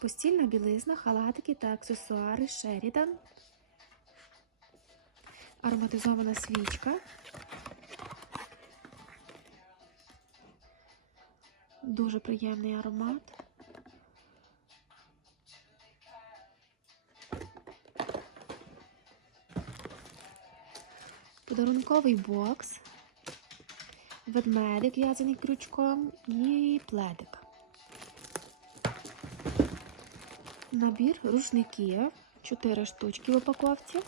Постільна білизна, халатики та аксесуари Шерідан. Ароматизована свічка. Дуже приємний аромат. Подарунковий бокс, ведмедик в'язаний крючком і пледик. Набір рушників, 4 штучки в упаковці.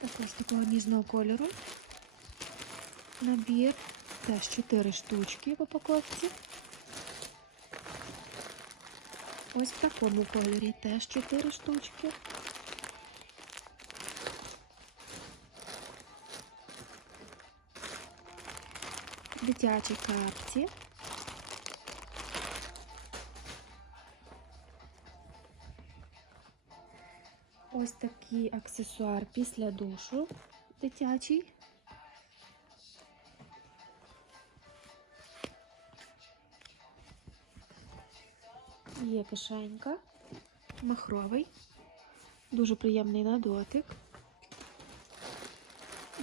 Також такого ніжного кольору. Набір теж 4 штучки в упаковці. Ось в такому кольорі теж 4 штучки. Дитячі капці. Ось такий аксесуар після душу дитячий. Є кишенька, махровий, дуже приємний на дотик.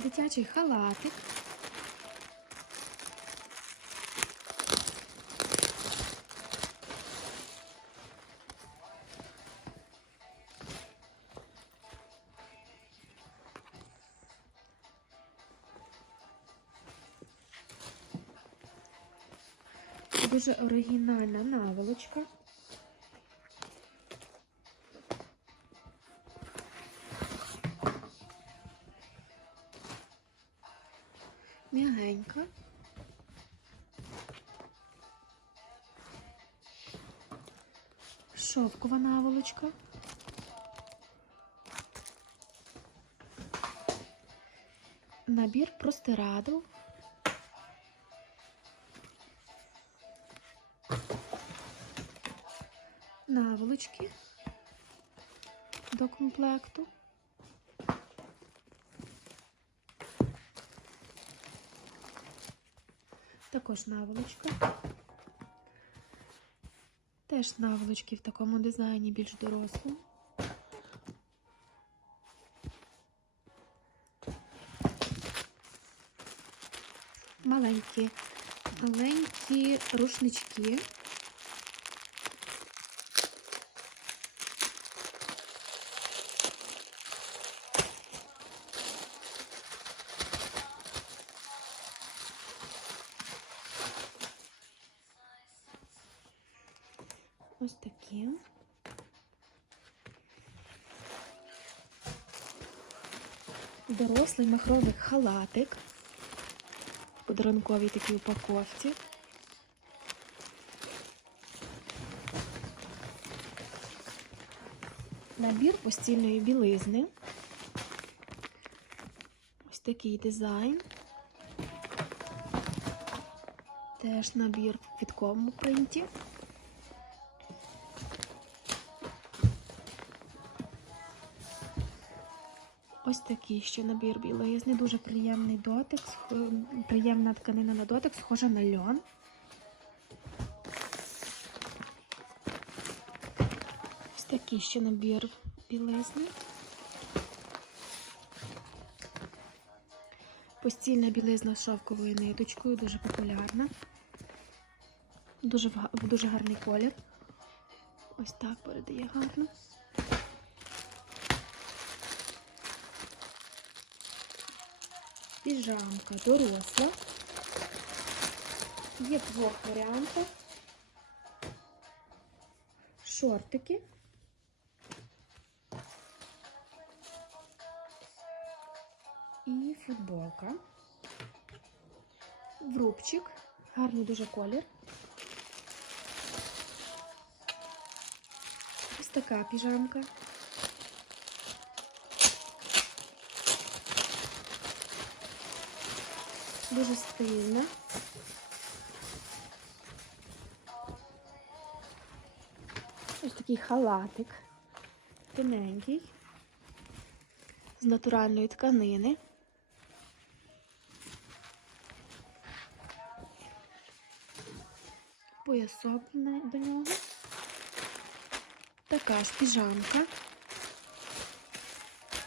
Дитячий халатик. Дуже оригінальна наволочка. М'ягенька. Шовкова наволочка. Набір простирадл. Наволочки до комплекту. Також наволочка. Теж наволочки в такому дизайні більш дорослому. Маленькі, маленькі рушнички. Ось такі. Дорослий махровий халатик. В подарунковій такій упаковці. Набір постільної білизни. Ось такий дизайн. Теж набір в квітковому принті. Ось такий ще набір білизни, дуже приємний дотик, приємна тканина на дотик, схожа на льон. Ось такий ще набір білизни. Постільна білизна з шовковою ниточкою, дуже популярна. Дуже, дуже гарний колір. Ось так передає гарно. Піжамка доросла. Є двох варіантах. Шортики. І футболка. Врубчик. Гарний дуже колір. Ось така піжамка. Дуже стильна. Ось такий халатик. Тоненький. З натуральної тканини. поясок до нього. Така ж піжамка.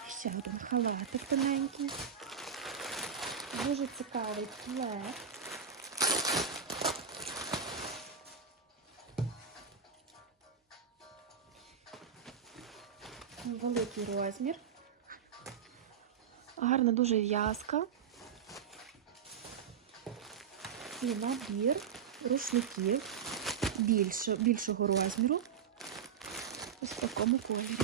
Ще один халатик тоненький. Дуже цікавий плед. Великий розмір. Гарна дуже в'язка. І набір рушників більшого розміру. Ось в такому кольорі.